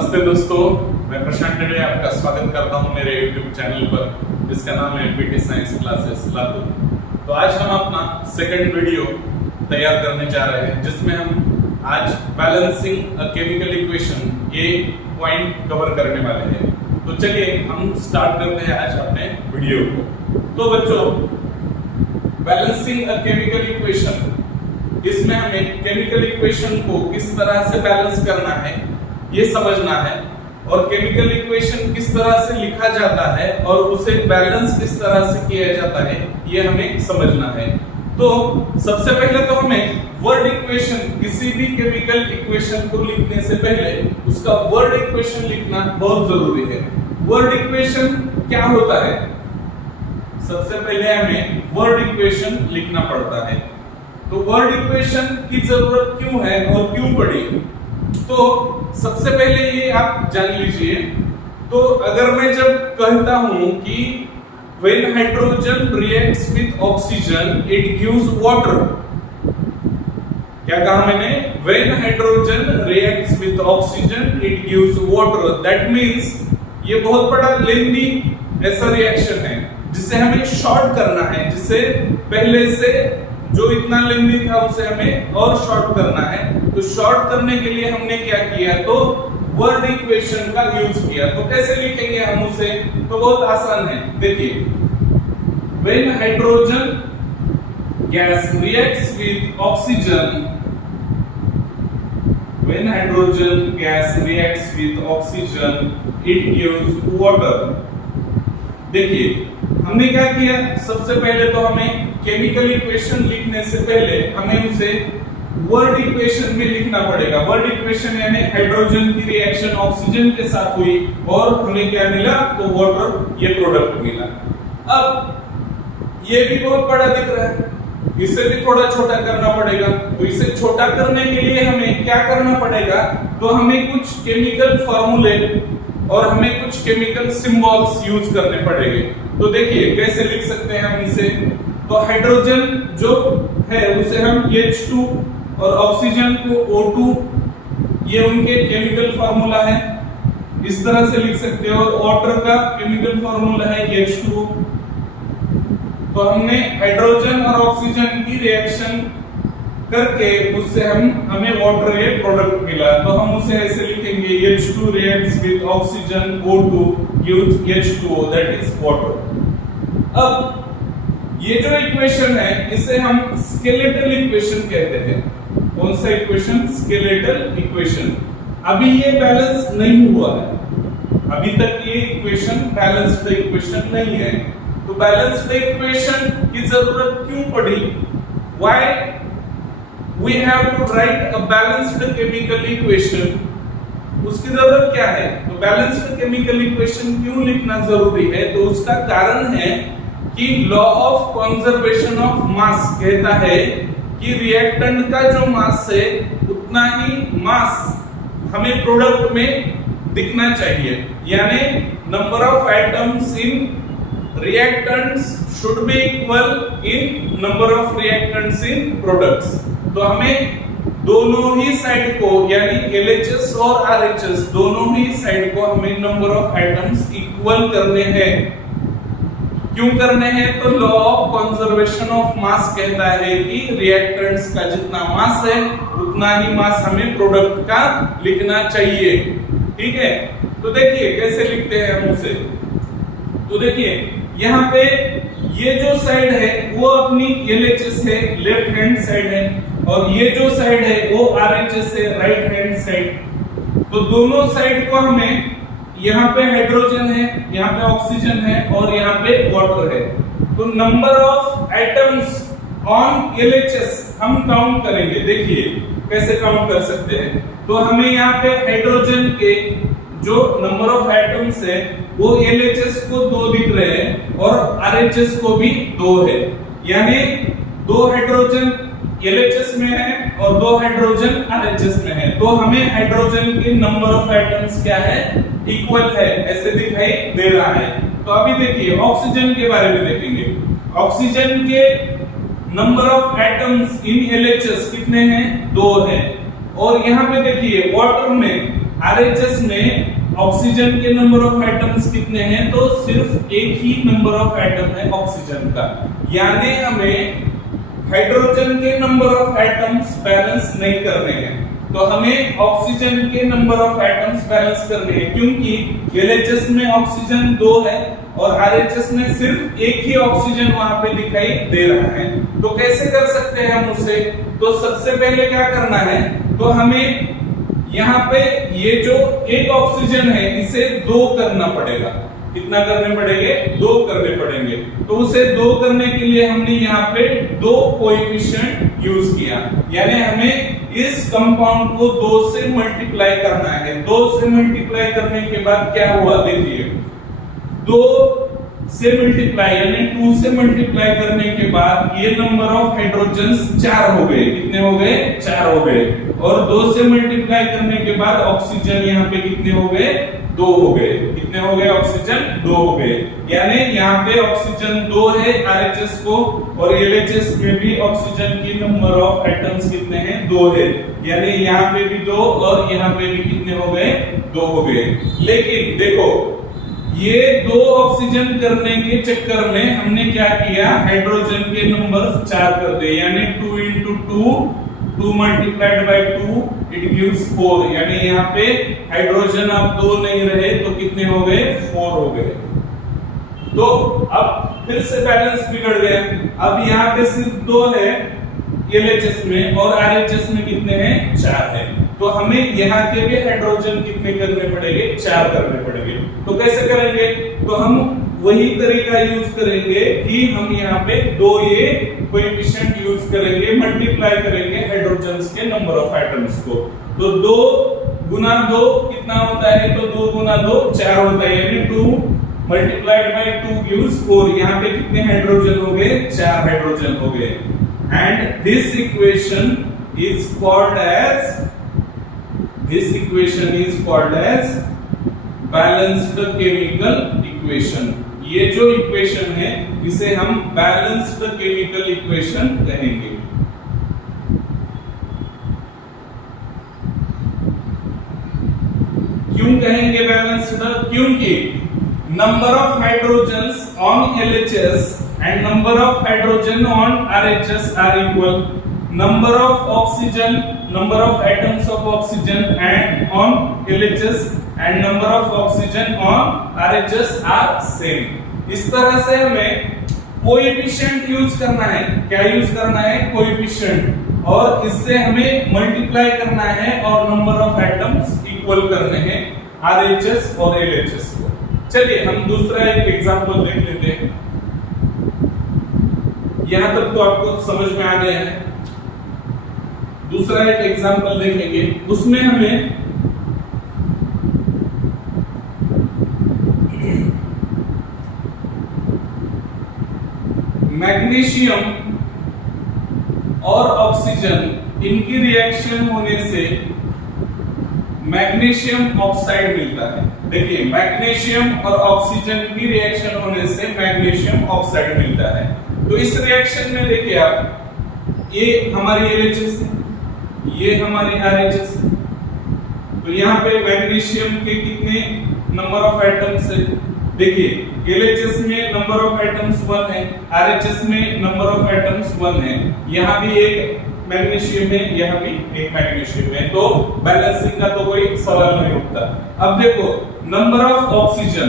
नमस्ते दोस्तों, मैं प्रशांत डे आपका स्वागत करता हूं मेरे YouTube चैनल पर जिसका नाम है पीटी साइंस क्लासेस लातूर। तो आज हम अपना सेकंड वीडियो तैयार करने जा रहे हैं जिसमें हम आज बैलेंसिंग अ केमिकल इक्वेशन ये पॉइंट कवर करने वाले हैं। तो चलिए हम स्टार्ट करते हैं आज अपने वीडियो को। तो बच्चों, बैलेंसिंग अ केमिकल इक्वेशन, इसमें हमें केमिकल इक्वेशन को किस तरह से बैलेंस करना है ये समझना है और केमिकल इक्वेशन किस तरह से लिखा जाता है और उसे बैलेंस किस तरह से किया जाता है ये हमें समझना है। तो सबसे पहले तो हमें वर्ड इक्वेशन, किसी भी केमिकल इक्वेशन को लिखने से पहले उसका वर्ड इक्वेशन लिखना बहुत जरूरी है। वर्ड इक्वेशन क्या होता है? सबसे पहले हमें वर्ड इक्वेशन लिखना पड़ता है। तो वर्ड इक्वेशन की जरूरत क्यों है और क्यों पड़ी? तो सबसे पहले ये आप जान लीजिए। तो अगर मैं जब कहता हूं कि when hydrogen reacts with oxygen it gives water, क्या कहा मैंने? when hydrogen reacts with oxygen it gives water, that means ये बहुत बड़ा लेंदी ऐसा रिएक्शन है जिसे हमें शॉर्ट करना है, जिसे पहले से जो इतना लेंदी था उसे हमें और शॉर्ट करना है। तो शॉर्ट करने के लिए हमने क्या किया? तो वर्ड इक्वेशन का यूज किया। तो कैसे लिखेंगे हम उसे? तो बहुत आसान है, देखिए। When hydrogen gas reacts with oxygen, when hydrogen gas reacts with oxygen, it gives water. देखिए हमने क्या किया? सबसे पहले तो हमें केमिकल इक्वेशन लिखने से पहले हमें उसे वर्ड इक्वेशन में लिखना पड़ेगा। वर्ड इक्वेशन यानी हाइड्रोजन की रिएक्शन ऑक्सीजन के साथ हुई और हमें क्या मिला? तो वाटर, ये प्रोडक्ट मिला। अब ये भी बहुत बड़ा दिख रहा है, इसे भी थोड़ा छोटा करना पड़ेगा। तो इसे छोटा करने के लिए हमें क्या करना पड़ेगा? तो हमें कुछ केमिकल फॉर्मूले और हमें कुछ केमिकल सिंबल्स यूज करने पड़ेंगे। तो देखिए कैसे लिख सकते हैं हम इसे। तो हाइड्रोजन जो है उसे हम H2 और ऑक्सीजन को O2, ये उनके केमिकल फार्मूला है, इस तरह से लिख सकते हो। और वाटर का केमिकल फार्मूला है H2O। तो हमने हाइड्रोजन और ऑक्सीजन की रिएक्शन करके उससे हमें वाटर ये प्रोडक्ट मिला। तो हम उसे ऐसे लिखेंगे H2 reacts with oxygen, O2 gives H2O, that is water। अब ये जो इक्वेशन है इसे हम स्केलेटल इक्वेशन कहते हैं। कौन सा इक्वेशन? Skeletal equation. अभी ये बैलेंस नहीं हुआ है, अभी तक ये इक्वेशन बैलेंस्ड इक्वेशन नहीं है। तो बैलेंस्ड इक्वेशन की जरूरत क्यों पड़ी? Why we have to write a balanced chemical equation? उसकी जरूरत क्या है? तो बैलेंस्ड केमिकल इक्वेशन क्यों लिखना जरूरी है? तो उसका कारण है कि law of conservation of mass कहता है कि रिएक्टेंट का जो मास है उतना ही मास हमें प्रोडक्ट में दिखना चाहिए। यानी number of atoms in reactants should be equal in number of reactants in products. तो हमें दोनों ही साइड को यानी LHS और RHS दोनों ही साइड को हमें नंबर ऑफ एटम्स इक्वल करने हैं। क्यों करने हैं? तो law of conservation of mass कहता है कि रिएक्टेंट्स का जितना मास है उतना ही मास हमें प्रोडक्ट का लिखना चाहिए। ठीक है, तो देखिए कैसे लिखते हैं हम उसे। तो देखिए यहाँ पे ये जो साइड है वो अपनी LHS है, लेफ्ट हैंड साइड है, और ये जो साइड है वो RHS है, राइट हैंड साइड। तो दोनों साइड को हमें, यहाँ पे हाइड्रोजन है, यहाँ पे ऑक्सीजन है और यहाँ पे वाटर है। तो number of atoms on LHS हम काउंट करेंगे। देखिए कैसे काउंट कर सकते हैं। तो हमें यहाँ पे हाइड्रोजन के जो नंबर ऑफ एटम्स है वो LHS को 2 दिख रहे हैं और RHS को भी 2 है। यानी 2 हाइड्रोजन LHS में है और 2 हाइड्रोजन RHS में है। तो हमें हाइड्रोजन के नंबर ऑफ एटम्स क्या है? इक्वल है, ऐसे दिखाई दे रहा है। तो अभी देखिए ऑक्सीजन के बारे में देखेंगे। ऑक्सीजन के number of atoms in LHS कितने हैं? 2 है। और यहाँ पे देखिए वाटर में आरएचएस में ऑक्सीजन के नंबर ऑफ एटम्स कितने हैं, तो सिर्फ एक ही नंबर ऑफ एटम है ऑक्सीजन का, यानी हमें हाइड्रोजन के नंबर ऑफ एटम्स बैलेंस नहीं करने हैं, तो हमें ऑक्सीजन के नंबर ऑफ एटम्स बैलेंस करने हैं, क्योंकि एलएचएस में ऑक्सीजन 2 है और आरएचएस में सिर्फ एक ही ऑक्सीजन वहां पे दिखाई दे रहा है। तो कैसे कर सकते हैं हम उसे, तो सबसे पहले क्या करना है, तो हमें यहाँ पे ये जो एक ऑक्सीजन है इसे 2 करना पड़ेगा। कितना करने पड़ेंगे, 2 करने पड़ेंगे। तो उसे 2 करने के लिए हमने यहाँ पे 2 कोएफिशिएंट यूज किया, यानी हमें इस कंपाउंड को 2 से मल्टीप्लाई करना है। 2 से मल्टीप्लाई करने के बाद क्या हुआ, देखिए 2 से मल्टीप्लाई यानी 2 से मल्टीप्लाई करने के बाद ये नंबर ऑफ हाइड्रोजन्स 4 हो गए। कितने हो गए, 4 हो गए। और 2 से मल्टीप्लाई करने के बाद ऑक्सीजन यहाँ पे कितने हो गए, 2 हो गए। कितने हो गए, ऑक्सीजन 2 हो गए, यानी यहाँ पे ऑक्सीजन 2 है आरएचएस को, और एलएचएस में भी ऑक्सीजन की नंबर ऑफ एटम्स कितने हैं, 2 है, यानी यहाँ पे भी 2 और यहाँ पे भी कितने हो गए, 2 हो गए। लेकिन देखो ये 2 ऑक्सीजन करने के चक्कर में हमने क्या किया, हाइड्रोजन के नंबर 4 कर दिए, यानी 2 into 2 2 multiplied by 2 it gives 4, यानी यहाँ पे हाइड्रोजन अब 2 नहीं रहे तो कितने हो गए, 4 हो गए। तो अब फिर से बैलेंस बिगड़ गया। अब यहाँ पे सिर्फ 2 है एलएचएस में और आरएचएस में कितने हैं, 4 है। तो हमें यहाँ के भी हाइड्रोजन कितने करने पड़ेंगे, 4 करने पड़ेंगे। तो कैसे करेंगे, तो हम वही तरीका यूज करेंगे कि हम यहाँ पे 2 ये कोएफिशिएंट यूज करेंगे, मल्टीप्लाई करेंगे हाइड्रोजन्स के नंबर ऑफ एटम्स को। तो 2 गुना 2 कितना होता है, तो 2 गुना 2 4 होता है, यानी 2 मल्टीप्लाइड बाय 2 गिव्स 4। यहाँ पे कितने हाइड्रोजन हो गए, 4 हाइड्रोजन हो गए। And this equation is called as balanced chemical equation. ये जो इक्वेशन है इसे हम बैलेंस्ड केमिकल इक्वेशन कहेंगे। क्यों कहेंगे बैलेंस्ड, क्योंकि number of hydrogens on LHS and number of hydrogen on RHS are equal. Number of oxygen, number of atoms of oxygen and on LHS and number of oxygen on RHS are same. इस तरह से हमें coefficient use करना है। क्या use करना है, coefficient, और इससे हमें मल्टीप्लाई करना है और नंबर ऑफ एटम्स इक्वल करने हैं RHS और LHS को। चलिए हम दूसरा एक एग्जांपल देख लेते हैं। यहां तक तो आपको समझ में आ गया है। दूसरा एक एग्जांपल देखेंगे, उसमें हमें मैग्नीशियम और ऑक्सीजन इनकी रिएक्शन होने से मैग्नीशियम ऑक्साइड मिलता है। देखिए मैग्नीशियम और ऑक्सीजन की रिएक्शन होने से मैग्नीशियम ऑक्साइड मिलता है। तो इस रिएक्शन में देखिए आप, ये हमारी एलएचएस है, ये हमारी आरएचएस है। तो यहाँ पे मैग्नीशियम के कितने नंबर ऑफ एटम्स है, देखिए एलएचएस में नंबर ऑफ एटम्स 1 है, आरएचएस में नंबर ऑफ एटम्स 1 है। यहाँ भी एक मैग्नीशियम है, यहाँ भी एक मैग्नीशियम है, तो बैलेंसिंग का तो कोई सवाल नहीं उठता। अब देखो नंबर ऑफ ऑक्सीजन,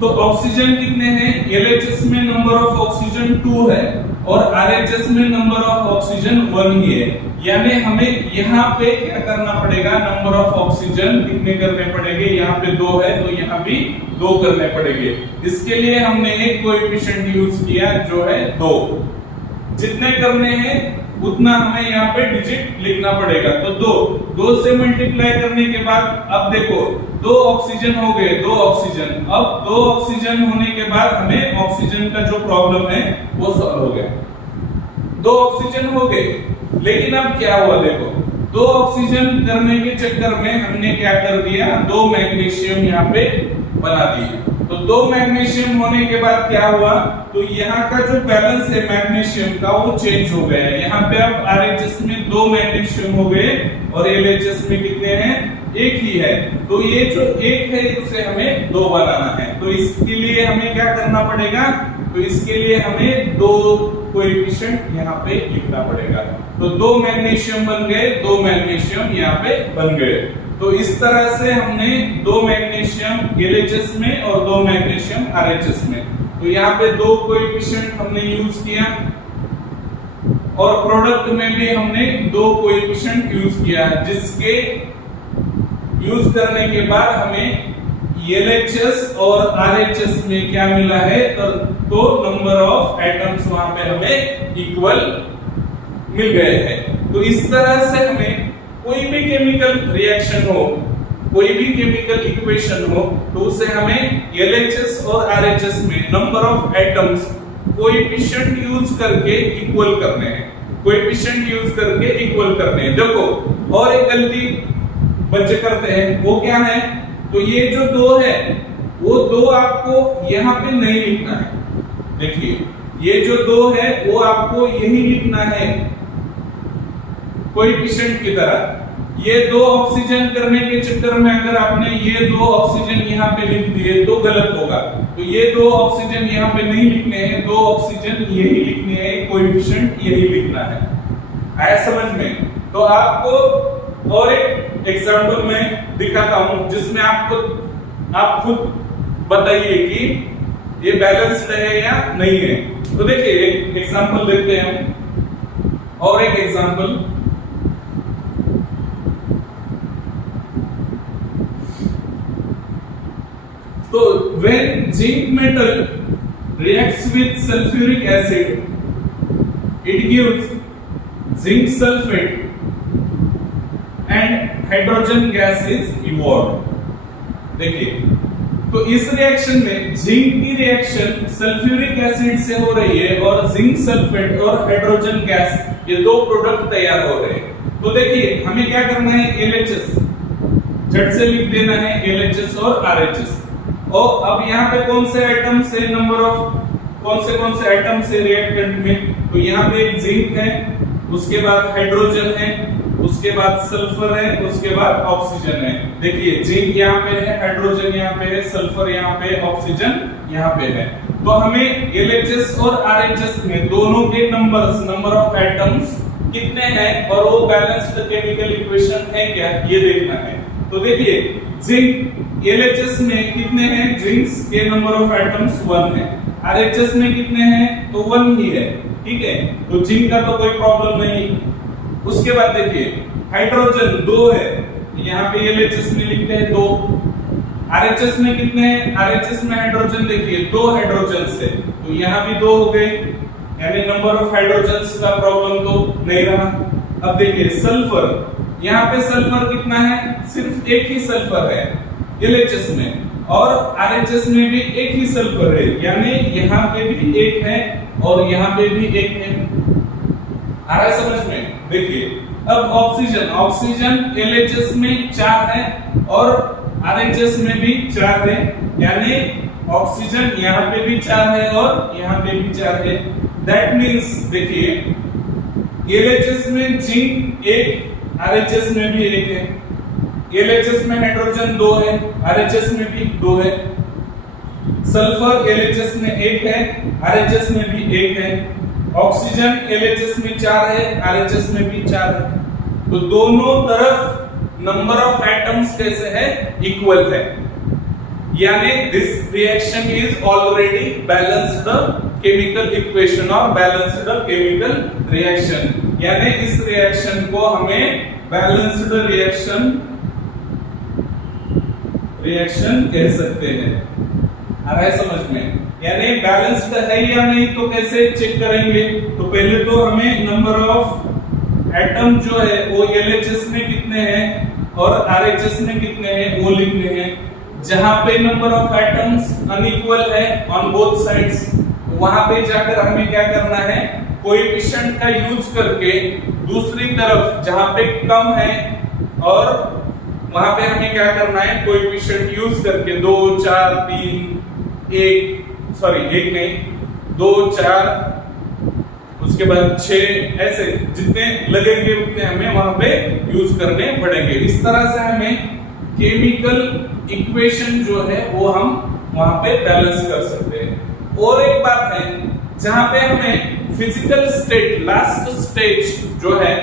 तो ऑक्सीजन कितने हैं, एलएचएस में नंबर ऑफ ऑक्सीजन 2 है और आरएचएस में नंबर ऑफ ऑक्सीजन 1 ही है, यानी हमें यहाँ पे क्या करना पड़ेगा, नंबर ऑफ ऑक्सीजन कितने करने पड़ेंगे, यहाँ पे 2 है तो यहाँ भी 2 करने पड़ेंगे। इसके लिए हमने एक कोएफिशिएंट यूज किया जो है 2। जितने करने हैं उतना हमें यहाँ पे डिजिट लिखना पड़ेगा। तो 2 से मल्टीप्लाई करने के बाद अब देखो 2 ऑक्सीजन हो गए, 2 ऑक्सीजन। अब 2 ऑक्सीजन होने के बाद हमें ऑक्सीजन का जो प्रॉब्लम है वो सॉल्व हो गया। 2 ऑक्सीजन हो गए, लेकिन अब क्या हुआ, देखो 2 ऑक्सीजन करने के चक्कर में हमने क्या कर दिया, 2 मैग्नीशियम यहाँ पे बना दिए। तो 2 मैग्नीशियम होने के बाद क्या हुआ, तो यहाँ का जो बैलेंस है मैग्नीशियम का वो चेंज हो गया है। यहाँ पे अब आरएचएस में 2 मैग्नीशियम हो गए और एलएचएस में कितने हैं, एक ही है, तो ये जो एक है उसे हमें दो बनाना है। तो इसके लिए हमें क्या करना पड़ेगा, तो इसके लिए हमें दो कोएफिशिएंट यहाँ पे लिखना पड़ेगा। तो दो मैग्नीशियम बन गए, दो मैग्नीशियम यहाँ पे बन गए। तो इस तरह से हमने दो मैग्नीशियम LHS में और दो मैग्नीशियम RHS में, तो यहाँ पे दो कोएफिशिएंट हमने यूज किया, और प्रोडक्ट में भी हमने दो कोएफिशिएंट यूज किया, जिसके यूज करने के बाद हमें LHS और RHS में क्या मिला है, तो नंबर ऑफ एटम्स वहां पे हमें इक्वल मिल गए हैं। तो इस तरह से हमें कोई भी केमिकल रिएक्शन हो, कोई भी केमिकल इक्वेशन हो, तो उसे हमें LHS और RHS में number of atoms coefficient use करके इक्वल करने हैं, कोएफिशिएंट यूज करके इक्वल करने हैं। देखो और एक गलती बच्चे करते हैं, वो क्या है, तो ये जो दो है वो दो आपको यहाँ पे नहीं लिखना है। देखिए ये जो दो है वो आपको यही लिखना है कोएफिशिएंट की तरह। ये दो ऑक्सीजन करने के चक्कर में अगर आपने ये दो ऑक्सीजन यहाँ पे लिख दिए तो गलत होगा। तो ये दो ऑक्सीजन यहाँ पे नहीं लिखने हैं, दो ऑक्सीजन यही लिखने हैं, कोएफिशिएंट यही लिखना है। आया समझ में? तो आपको और एक एग्जांपल मैं दिखाता हूं जिसमें आप खुद बताइए कि ये बैलेंस्ड है या नहीं है। तो देखिए एक एग्जांपल देखते हैं हम, और एक एग्जांपल, तो when zinc metal reacts with sulfuric acid, it gives zinc sulfate and hydrogen gas is evolved। देखिए तो इस रिएक्शन में जिंक की रिएक्शन सल्फ्यूरिक एसिड से हो रही है और जिंक सल्फेट और हाइड्रोजन गैस, ये दो प्रोडक्ट तैयार हो रहे हैं। तो देखिए हमें क्या करना है, LHS झट से लिख देना है, LHS और RHS। और अब यहाँ पे कौन से आइटम से नंबर ऑफ कौन से आइटम से रिएक्टेंट में, तो यहाँ पे एक जिंक है, उसके बाद हाइड्रोजन है, उसके बाद सल्फर है, उसके बाद ऑक्सीजन है। देखिए जिंक यहाँ पे है, हाइड्रोजन यहाँ पे है, सल्फर यहाँ पे, ऑक्सीजन यहाँ पे है। तो हमें LHS और RHS में दोनों के नंबर ऑफ एटम्स कितने हैं और वो बैलेंस्ड केमिकल इक्वेशन है क्या, ये देखना है। तो देखिए जिंक LHS में कितने हैं, जिंक के नंबर ऑफ एटम्स 1 है, RHS में कितने हैं, तो 1 ही है, ठीक है। तो जिंक का तो कोई प्रॉब्लम नहीं। उसके बाद देखिए हाइड्रोजन 2 है, यहाँ पे LHS में लिखते हैं 2, RHS में कितने हैं, RHS में हाइड्रोजन देखिए 2 हाइड्रोजन से, तो यहाँ भी 2 हो गए, यानी नंबर ऑफ हाइड्रोजन्स का प्रॉब्लम तो नहीं रहा। अब देखिए सल्फर, यहाँ पे सल्फर कितना है, सिर्फ एक ही सल्फर है LHS में, और RHS में भी एक ही सल्फर है, यानी यहाँ पे भी एक है और यहाँ पे भी एक है। आ रहा है समझ में? देखिए अब ऑक्सीजन LHS में 4 है और RHS में भी 4 है, यानी ऑक्सीजन यहाँ पे भी 4 है और यहाँ पे भी 4 है। दैट मींस देखिए LHS में जिंक 1, RHS में भी 1 है, LHS में हाइड्रोजन 2 है, RHS में भी 2 है, सल्फर LHS में 1 है, RHS में भी 1 है, ऑक्सीजन LHS में 4 है, RHS में भी 4 है। तो दोनों तरफ नंबर ऑफ एटम्स कैसे है, इक्वल है, यानी this reaction is already balanced chemical equation और बैलेंस्ड केमिकल रिएक्शन, यानी इस रिएक्शन को हमें बैलेंस्ड रिएक्शन कह सकते हैं। आ रहा है समझ में? यानी बैलेंस्ड है या नहीं तो कैसे चेक करेंगे, तो पहले तो हमें नंबर ऑफ एटम जो है वो LHS में कितने हैं और RHS में कितने हैं वो लिखने हैं। जहां पे नंबर ऑफ एटम्स अनइक्वल है ऑन बोथ साइड्स, वहां पे जाकर हमें क्या करना है, कोएफिशिएंट का यूज करके दूसरी तरफ जहां पे कम है और वहां पे हमें क्या करना है, कोएफिशिएंट यूज करके 2, 4, 3, 1 नहीं 2, 4, उसके बाद 6, ऐसे जितने लगेंगे उतने हमें वहां पे यूज करने पड़ेंगे। इस तरह से हमें केमिकल इक्वेशन जो है वो हम वहां पे बैलेंस कर सकते हैं। और एक बात है, जहां पे हमें फिजिकल स्टेट लास्ट स्टेज जो है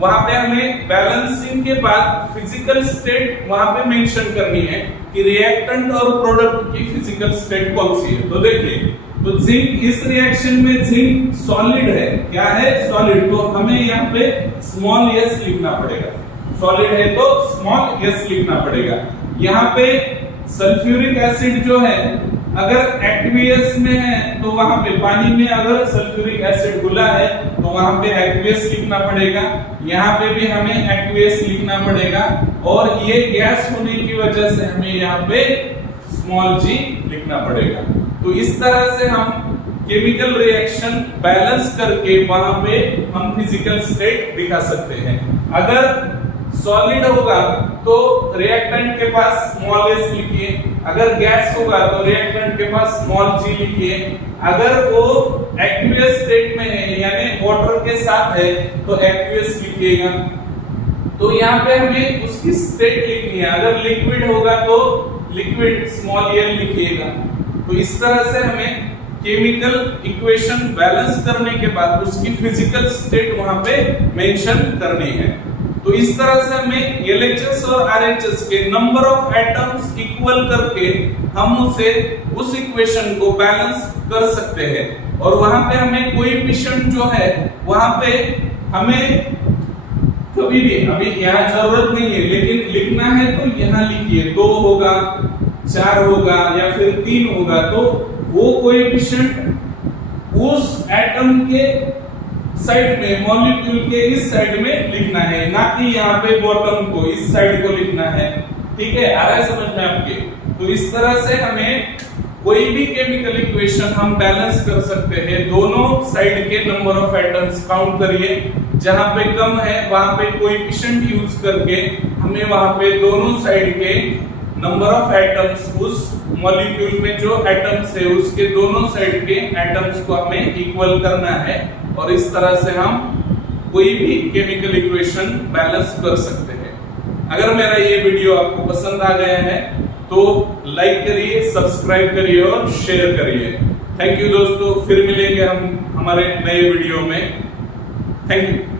वहां पे हमें बैलेंसिंग के बाद फिजिकल स्टेट वहां पे मेंशन करनी है कि रिएक्टेंट और प्रोडक्ट की फिजिकल स्टेट कौन सी है। तो देखिए, तो जिंक इस रिएक्शन में जिंक सॉलिड है, क्या है? सॉलिड। तो हमें यहाँ पे स्मॉल एस लिखना पड़ेगा। सॉलिड है तो स्मॉल एस लिखना पड़ेगा। यहाँ पे सल्फ्यूरिक एसिड जो है अगर एक्वियस में है तो वहां पे पानी में अगर सल्फ्यूरिक एसिड घुला है तो वहां पे एक्वियस लिखना पड़ेगा। यहाँ पे भी हमें एक्वियस लिखना पड़ेगा। और ये गैस होने की वजह से हमें यहाँ पे स्मॉल जी लिखना पड़ेगा। तो इस तरह से हम केमिकल रिएक्शन बैलेंस करके वहां पे हम फिजिकल स्टेट दिखा सकते हैं। अगर सॉलिड होगा तो रिएक्टेंट के पास स्मॉल एस लिखिए, अगर गैस होगा तो रिएक्टेंट के पास स्मॉल जी लिखिए, अगर वो एक्वियस स्टेट में है यानी वाटर के साथ है तो एक्वियस लिखिएगा। तो यहाँ पे हमें उसकी स्टेट लिखनी है। अगर लिक्विड होगा तो लिक्विड स्मॉल एल लिखिएगा। तो इस तरह से हमें केमिकल इक्वेशन बैलेंस करने के बाद उसकी फिजिकल स्टेट वहां पे मेंशन करनी है। तो इस तरह से हमें LHS और RHS के नंबर ऑफ एटम्स इक्वल करके हम उस इक्वेशन को बैलेंस कर सकते हैं। और वहां पे हमें कोएफिशिएंट जो है वहां पे हमें कभी भी, अभी यहाँ जरूरत नहीं है लेकिन लिखना है तो यहाँ लिखिए, 2 होगा, 4 होगा या फिर 3 होगा, तो वो कोएफिशिएंट उस एटम के साइड में, मॉलिक्यूल के इस साइड में लिखना है, ना कि यहाँ पे बॉटम को, इस साइड को लिखना है। ठीक है, आ रहा है समझ में आपके? तो इस तरह से हमें कोई भी केमिकल इक्वेशन हम बैलेंस कर सकते हैं। दोनों साइड के नंबर ऑफ एटम्स काउंट करिए, जहां पे कम है वहां पे कोएफिशिएंट यूज करके हमें वहां पे दोनों साइड के नंबर ऑफ एटम्स, उस मॉलिक्यूल में जो एटम्स है उसके दोनों साइड के एटम्स को हमें इक्वल करना है। और इस तरह से हम कोई भी केमिकल इक्वेशन बैलेंस कर सकते हैं। अगर मेरा ये वीडियो आपको पसंद आ गया है तो लाइक करिए, सब्सक्राइब करिए और शेयर करिए। थैंक यू दोस्तों, फिर मिलेंगे हम हमारे नए वीडियो में। Thank you.